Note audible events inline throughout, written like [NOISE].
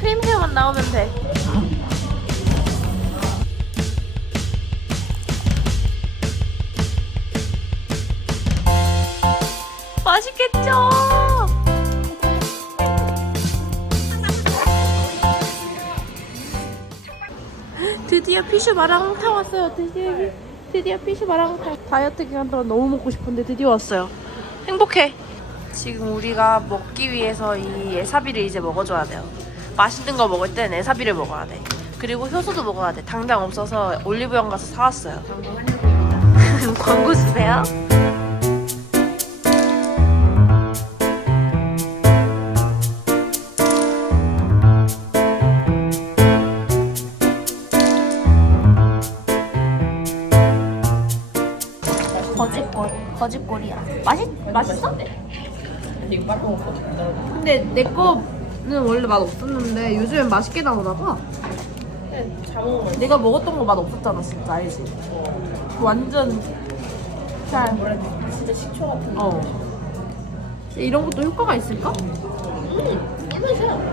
크림새우만 나오면 돼. 맛있겠죠? 드디어 피쉬 마라탕 왔어요. 드디어 드디어 피쉬 마라탕. 다이어트 기간 동안 너무 먹고 싶은데 드디어 왔어요. 행복해. 지금 우리가 먹기 위해서 이 에사비를 이제 먹어줘야 돼요. 맛있는 거 먹을 땐 에사비를 먹어야 돼. 그리고 효소도 먹어야 돼. 당장 없어서 올리브영 가서 사왔어요. [LAUGHS] 광고 주세요. 거짓골, 거짓골이야. 맛있, 맛있어? 근데 내 거 는 원래 맛 없었는데 요즘엔 맛있게 나오나 봐. 내가 먹었던 거 맛 없었잖아, 진짜 알지? 완전 잘. 진짜 식초 같은. 어. 이런 것도 효과가 있을까?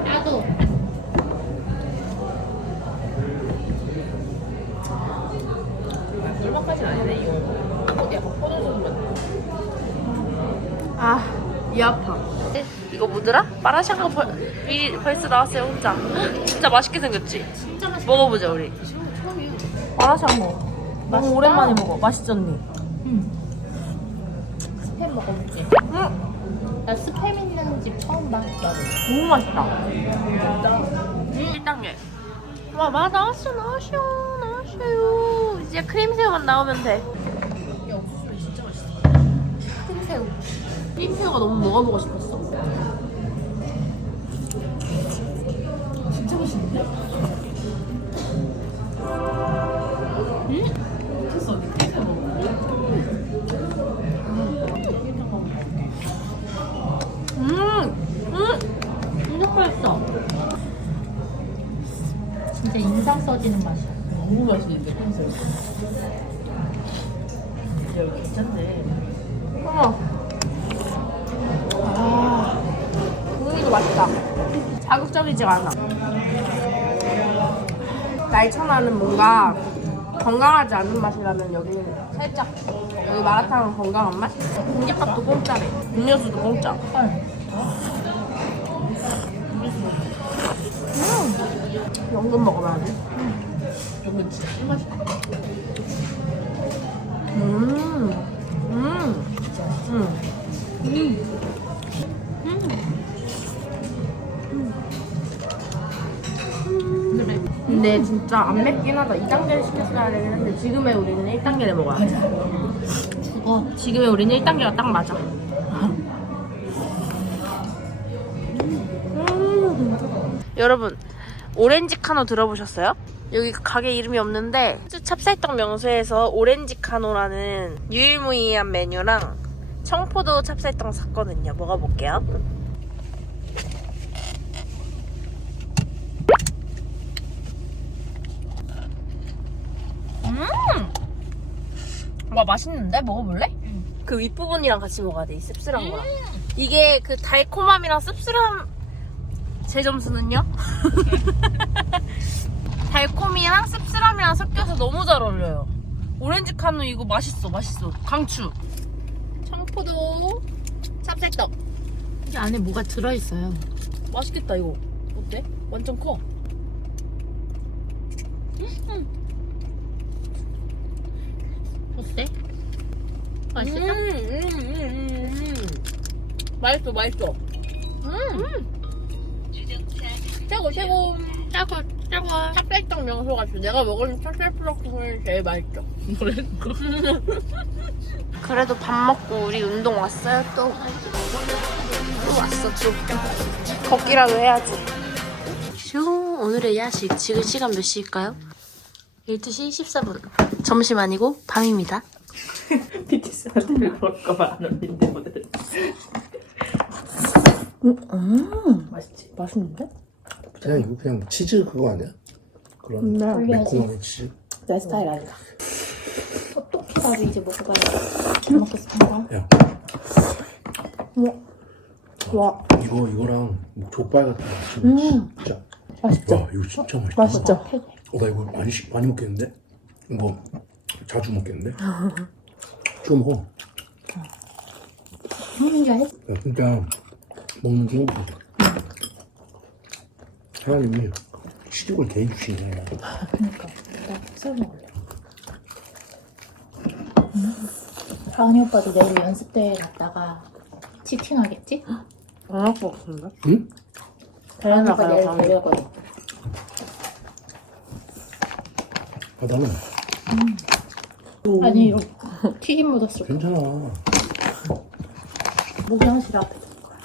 나도. 아, 이 아파. 이거 뭐더라? 마라샹궈 벌, 미리 벌써 나왔어요, 혼자. 진짜 맛있게 생겼지? 진짜 맛있어. 먹어보자, 우리. 처음이야. 마라샹궈. 너무. 오랜만에 먹어. 맛있지, 언니? 스팸 먹어볼게. 응. 나 스팸 있는 집 처음 봤어. 너무 맛있다. 1단계. 와, 마 나왔어, 나왔어, 나왔어요. 이제 크림새우만 나오면 돼. 진짜 맛있어. 흰새우. 크림새우가 너무 먹어보고 싶었어. 진짜 맛있는데? 음! 음! 진짜 맛있어. 진짜 인상 써지는 맛이야. 너무 맛있는데 컨셉 자극적이지가 않아. 날쳐나는 뭔가 건강하지 않은 맛이라면 여기는 살짝 여기 마라탕은 건강한 맛? 공깃밥도 공짜래. 음료수도 공짜. 헐. 음, 연근 먹어봐야 돼. 이건 진짜 꿀맛이다 음, 음, 음. 그 근데 진짜 안 맵긴 하다. 2단계를 시켰어야 되는데 지금의 우리는 1단계를 먹어야 돼. 죽어. 지금의 우리는 1단계가 딱 맞아. 여러분, 오렌지 카노 들어보셨어요? 여기 가게 이름이 없는데 찹쌀떡 명소에서 오렌지 카노라는 유일무이한 메뉴랑 청포도 찹쌀떡 샀거든요. 먹어볼게요. 와 맛있는데? 먹어볼래? 그 윗부분이랑 같이 먹어야 돼, 이 씁쓸한 거랑. 이게 그 달콤함이랑 씁쓸함 제 점수는요? [LAUGHS] 달콤이랑 씁쓸함이랑 섞여서 너무 잘 어울려요. 오렌지 카누 이거 맛있어, 맛있어. 강추. 청포도 찹쌀떡. 이 안에 뭐가 들어있어요. 맛있겠다 이거. 어때? 완전 커. 어때? 맛있어? 음, 음, 음, 음, 음. 맛있어, 맛있어. 음. 최고, 최고. 짜고, 짜고. 찹쌀떡 명소 같이 내가 먹은 찹쌀떡 중에 제일 맛있죠. [LAUGHS] 그래도 밥 먹고 우리 운동 왔어요 또. 또 왔어 또. 걷기라도 해야지. 슝 오늘의 야식 지금 시간 몇 시일까요? 12시 14분. 점심 아니고 밤입니다. [LAUGHS] BTS한테 그럴 거만 안 올린데 오늘은 음, 맛있지? 맛있는데? 그냥 이거 그냥 치즈 그거 아니야? 그런 네. 매콤한 치즈. 내 스타일 아니다. 떡볶이밥을 이제 먹어봐야지. 잘 먹겠습니다. 야, 와, 이거 이거랑 뭐 족발 같은 거 음. 진짜. 맛있죠? 와 이거 진짜 맛있다. 맛있죠? 어, 나 이거 많이 시- 많이 먹겠는데? 이거 자주 먹겠는데? 찍어 먹어. 혼자 해? 야, 진짜 먹는 게 행복해. 하나님이 시집을 개인 주시네. 그러니까 나술 먹을래. 하은이 오빠도 내일 연습대회 갔다가 치팅하겠지? 안 할 것 같은데? 응? 다현 오빠 내일 가요. 대회거든. 아 나는 아니 이거 튀김 거야. 괜찮아. 목욕실 앞에 둘 거야.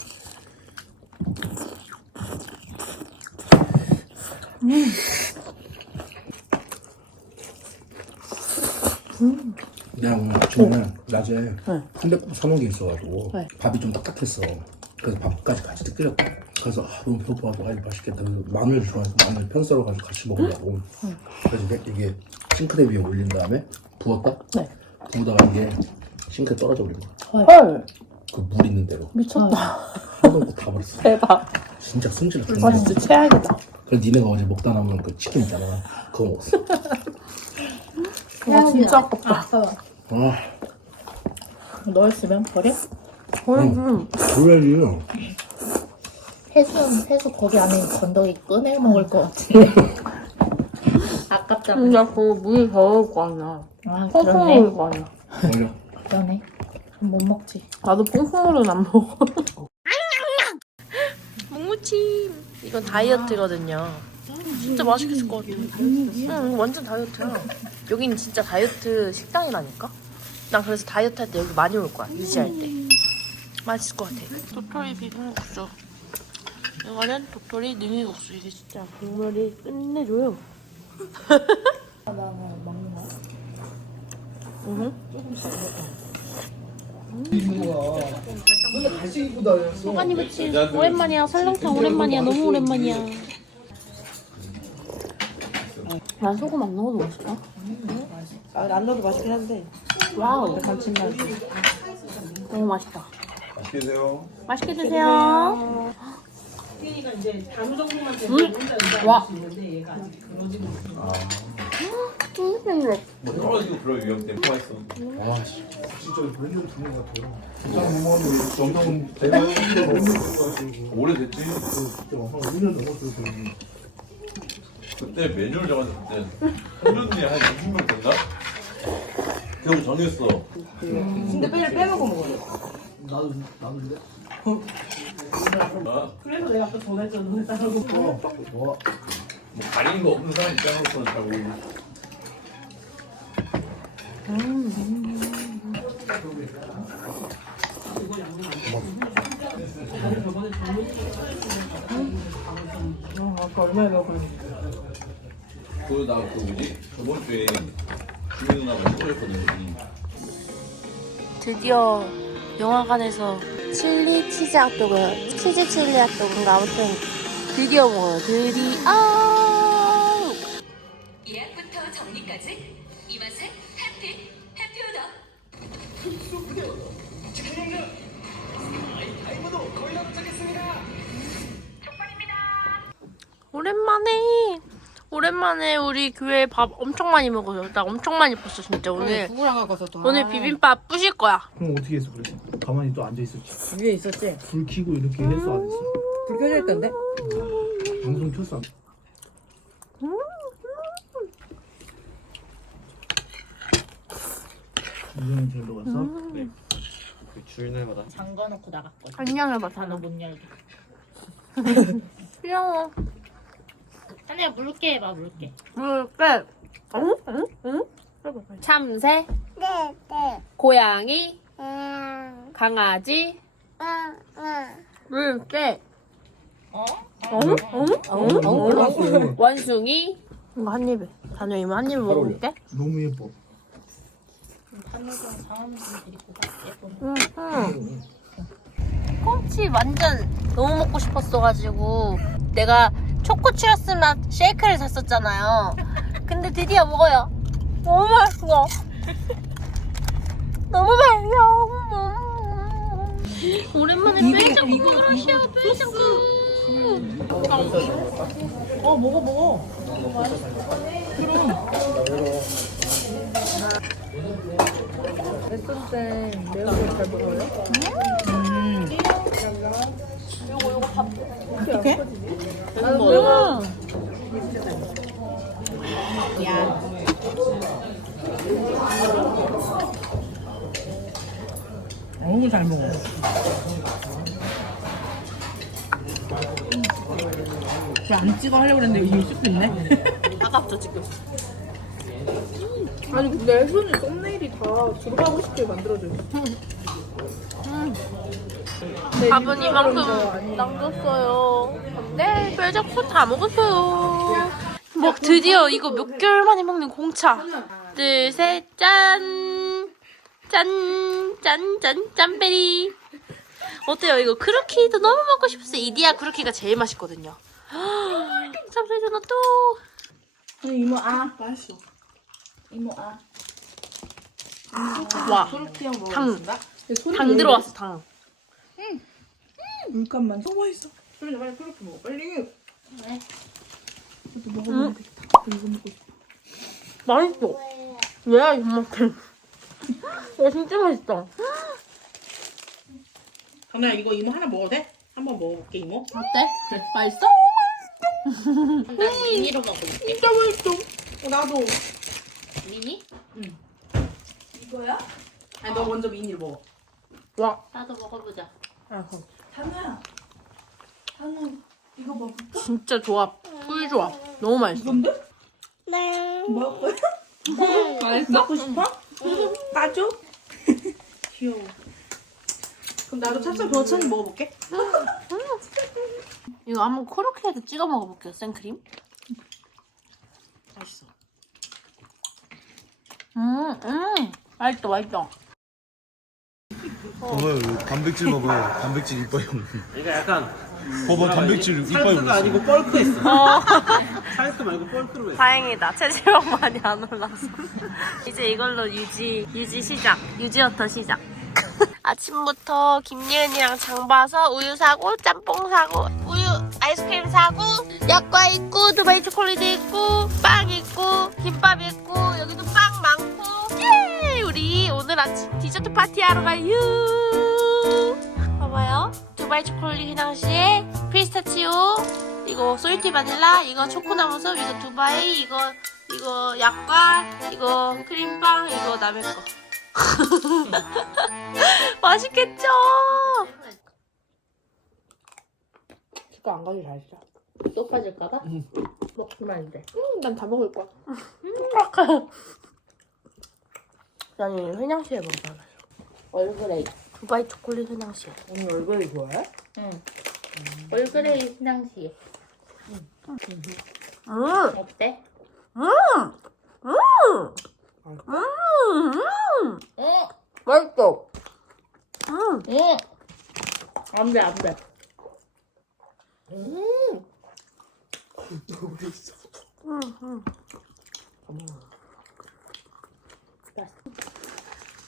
내가 오늘 아침에 낮에 순댓국 사놓은 게 있어가지고 네. 밥이 좀 딱딱했어. 그래서 밥까지 같이 끓였다. 그래서 아, 너무 배고파서 아 이거 맛있겠다. 그래서 마늘 좋아해서 마늘 편 썰어가지고 같이 먹으려고. 그래서 이게, 이게 싱크대 위에 올린 다음에 부었다. 네. 부다가 이게 싱크대 떨어져 버린 거야. 헐 그 물 있는 대로 미쳤다 하던 거다 버렸어. 대박 진짜 승질 아 났어. 진짜 최악이다 그래서 니네가 어제 먹다 남은 그 치킨 있잖아. 그거 먹었어. 와 진짜 아깝다 아, 넣었으면 버려? 음. 뭐야지. 해수 해수 거기 안에 건더기 꺼내 먹을 것 같은데. 아깝잖아. 진짜 그거 물이 더울 거 아니야 아 퐁퐁 그러네. 먹을 거 아니야 맞아. 그러네. 못 먹지. 나도 퐁퐁으로는 안 먹어 [LAUGHS] 묵무침 이건 다이어트거든요 진짜 맛있겠을 것 같아 응 완전 다이어트야 여긴 진짜 다이어트 식당이라니까 난 그래서 다이어트 할 때 여기 많이 올 거야 유지할 때 맛있을 것 같아. 도토리 비빔국수. 이거는 도토리 능이국수. 이게 진짜 국물이 끝내줘요. 나 먹는 거. 응. 소간이 무침 오랜만이야 설렁탕 오랜만이야? 너무 오랜만이야? 난 소금 안 넣어도 맛있다. 아, 안 넣어도 맛있긴 한데. 와우. 감칠맛. 너무 맛있다 맛있게 드세요. 맛있게 드세요 그러니까 이제 단우 정도만 되면 혼자 의자 와. 할수 있는데 얘가 아직 그러지는 못해. 뭐 떨어지고 그럴 위험 때문에 맛있어. 와, 씨. 정성 대박. 오래됐지. 그때 메뉴를 정했을 때 한준이 한 20명 됐나? 그거 정했어. 근데 빼, 빼먹고 먹어요. 아, 그래서 내가 또 전해줬는데 따라고. 뭐 가리는 거 없는 사람 입장으로서는 잘 모르고. 아까 얼마나 먹었는 그나그 뭐지? 저번 주에 주민 누나가 찍어줬거든. 드디어 영화관에서 칠리 치즈 핫도그 치즈 칠리 핫도그인가? 아무튼 드디어 먹어요. 드디어 오랜만에 우리 교회 밥 엄청 많이 먹어요 나 엄청 많이 봤어 진짜 오늘 누구랑 가서 또. 오늘 비빔밥 부실 거야 그럼 어떻게 했어 그래서 가만히 또 앉아 있었지 위에 있었지? 불 켜고 이렇게 해서 안 했어 불 켜져 있던데? 방송 켰어 이거는 제일로 가서 네. 잠궈놓고 나갔거든. 안녕해봐 단어 못 열게. [LAUGHS] 귀여워 하늘야 물게 해봐 물게. 물개 응? 응? 응? 참새 고양이 강아지 물개 어? 응? 응? 응? 올라왔어 원숭이 이거 한 입에 다녀 이모 한 입에 먹어볼게 너무 예뻐. 응, 응. 꽁치 완전 너무 먹고 싶었어가지고 내가 초코 치러스 맛 쉐이크를 샀었잖아요. 근데 드디어 먹어요. 너무 맛있어. 너무 맛있어. 오랜만에 빼자고 그러시오 빼자고. 어 먹어 먹어. 너무 잘 먹어. 왜 안 찍어 하려고 그랬는데 이미 찍고 있네. 아깝죠 지금. 아니 근데 혜선이 썸네일이 다 들어가고 싶게 만들어줘요. 밥은 이만큼 남겼어요. 네, 뼈작소 다 먹었어요. 뭐 드디어 이거 몇 개월 만에 먹는 공차. 둘, 셋, 짠. 짠, 짠, 짠, 짠베리. 어때요? 이거 크루키도 너무 먹고 싶었어요. 이디야 크루키가 제일 맛있거든요. 참새잖아 또. 이모 아 맛있어. 이모 아. 와, 당. 당 들어왔어, 당. 잠깐만 너무 맛있어. 소리 빨리 그렇게 먹어 빨리. 응? 맛있어. 왜 이만큼? 와 진짜 맛있다. 강나야 이거 이모 하나 먹어도 돼? 한번 먹어볼게 이모. 어때? 맛있어? 난 미니로 먹어볼게. 진짜 맛있어. 어, 나도. 미니? 아니 너 먼저 미니를 먹어. 와 나도 먹어보자. 하나. 하나 이거 먹어. 진짜 조합 꿀 조합 너무 맛있어. 이건데? 네. 먹을 거야? [LAUGHS] 맛있어? 먹고 싶어? 까줘? [LAUGHS] 귀여워. 그럼 나도 찹쌀 버천이 먹어볼게. 이거 한번 코로케에도 찍어 먹어볼게요 생크림. 맛있어. 음, 음, 맛있다 맛있다. 먹어요. 단백질 먹어요. 단백질 이빨 없는. 이게 약간 봐봐, 단백질 이빨. 살트가 아니고 뻘크했어. 살트 [LAUGHS] 말고 뻘크로 했어. 다행이다 체지방 많이 안 올라서. [LAUGHS] 이제 이걸로 유지 유지 시작 유지부터 시작. 아침부터 김예은이랑 장 봐서 우유 사고 짬뽕 사고 우유 아이스크림 사고 약과 있고 두바이 초콜릿 있고 빵 있고 김밥 있고 여기도 빵 많고. 예! 우리 오늘 아침 디저트 파티 하러 가요! 봐봐요. 두바이 초콜릿 휘낭시에 피스타치오 이거 솔티 바닐라 이거 초코나무 숲 이거 두바이 이거 이거 약과 이거 크림빵 이거 남의 거 [LAUGHS] 맛있겠죠? 이거 안 가기 잘했어. 또 빠질까봐? 먹기만 했는데. 난다 먹을 거야. [LAUGHS] 아니 회냥시에 먹자 얼그레이. 두바이 초콜릿 회냥시 오늘 얼그레이 좋아해? 응. 얼그레이 신앙시. 음, 어때? 음, 음, 음, 응. 맛있어. 음, 응. 안 돼, 안 돼. 음. 음, 음.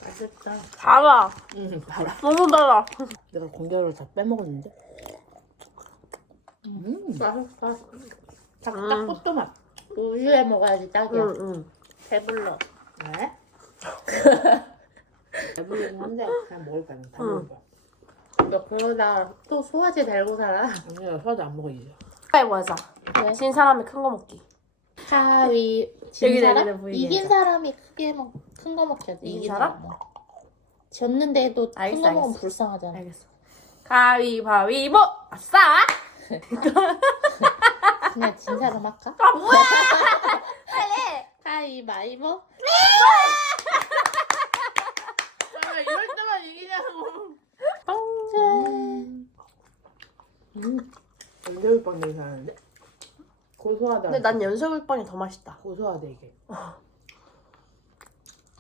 맛있다. 달아. 응, 달아. 너무 달아. 내가 공격을 다 빼먹었는데. 음, 맛있어. 딱, 음. 딱 꽃도 맛. 우유에 먹어야지 딱이야. 응, 응. 배불러. 왜? 배불리긴 한데 그냥 먹을 거야. 다 응. 먹을 거야. 너 그러다 또 소화제 달고 살아. 아니야, 소화제 안 먹어 이제. 가위바위보 하자. 진 사람이 큰 거 먹기. 가위 진 여기 사람? 보이게 이긴 해서. 사람이 크게 먹, 큰거 먹혀야지. 이긴 사람? 졌는데도 큰 알겠어, 거 먹으면 알겠어. 불쌍하잖아. 알겠어. 가위바위보! 아싸! [LAUGHS] 그냥 진 사람 할까? 아, 뭐야! [LAUGHS] 가위바위보. 아, 이럴 때만 이기냐고. 짠. 연결빵 냄새 나는데? 고소하다. 근데 난 연서울빵이 더 맛있다. 고소하다 이게.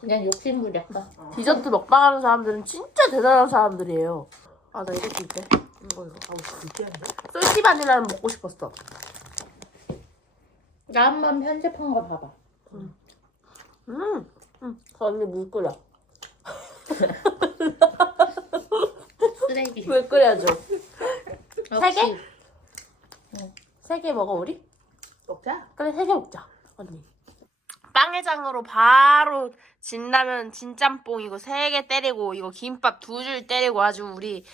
그냥 욕심부렸어. 디저트 먹방하는 사람들은 진짜 대단한 사람들이에요. 아, 나 이거 줄게. 이거, 이거. 아우 진짜인데? 솔티 바닐라는 먹고 싶었어. 나한번 편집한 거 봐봐. 음, 음. 저 언니 물 끓여. 쓰레기. 물 끓여줘. 세 개? 세 개 먹어 우리? 먹자. 그래 세 개 먹자 언니 빵해장으로 바로 진라면 진짬뽕 이거 세개 때리고 이거 김밥 두 줄 때리고 아주 우리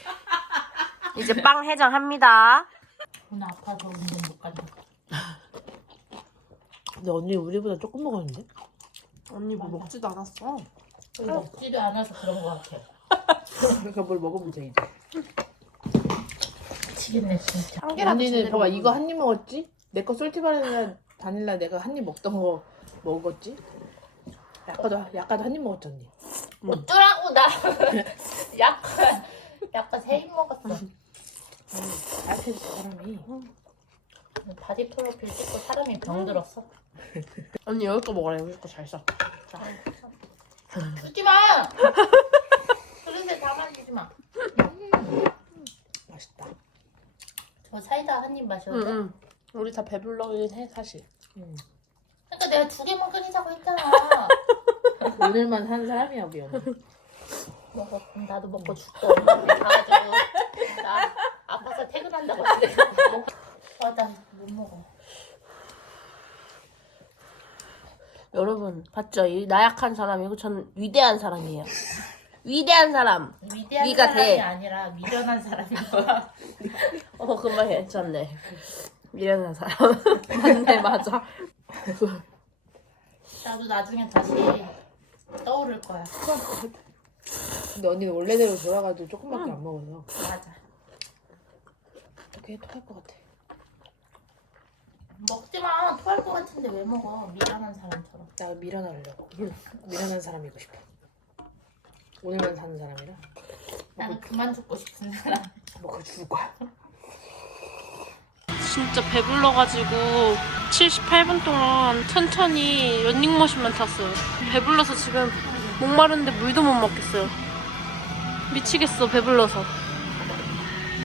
이제 빵 해장 합니다 오늘 아파서 운동 못 간다. 근데 언니 우리보다 조금 먹었는데? 언니 뭐 먹지도 않았어 먹지도 않아서 그런 거 같아. 그러니까 뭘 먹어보자 이제 미치겠네 진짜. 한 개라도 언니는 제대로 봐봐 먹는 이거. 한 입 먹었지? 내 거 솔티 바닐라 바닐라 내가 한 입 먹던 거 먹었지? 약간도 약간도 한 입 먹었지 언니 어쩌라고 나 약간 약간 세입 먹었어. 약해졌어 사람이 바디 프로필 찍고 사람이 병들었어. [LAUGHS] 언니 여기 거 먹어라 여기 거잘 써. 주지 마. 그릇에 담아 주지 마. 맛있다 저 사이다 한 입 마셔도 돼? 응 응 우리 다 배불러긴 해 사실 그러니까 내가 두 개만 끓이자고 했잖아. [LAUGHS] 오늘만 산 사람이야 우리 언니 먹어. 그럼 나도 먹고 죽고 가가지고 나 아파서 퇴근한다고 그래서 먹- 아, 나못 먹어. 여러분 봤죠? 이 나약한 사람이고 전 위대한 사람이에요 위대한 사람 위대한 위가 사람이 돼. 아니라 미련한 사람인 거야. [LAUGHS] 어그말 괜찮네 미련한 사람 [LAUGHS] 맞네 맞아 나도 나중에 다시 떠오를 거야. 근데 언니는 원래대로 돌아가도 조금밖에 안 먹어서 맞아. 어떻게 토할 것 같아 먹지 마. 토할 것 같은데 왜 먹어? 미련한 사람처럼. 나 미련하려고 미련한 사람이고 싶어 오늘만 사는 사람이라 나는 그만 죽고 싶은 사람. 먹어 죽을 거야 진짜 배불러가지고 78분 동안 천천히 런닝머신만 탔어요. 배불러서 지금 목마른데 물도 못 먹겠어요. 미치겠어, 배불러서.